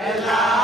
Elijah.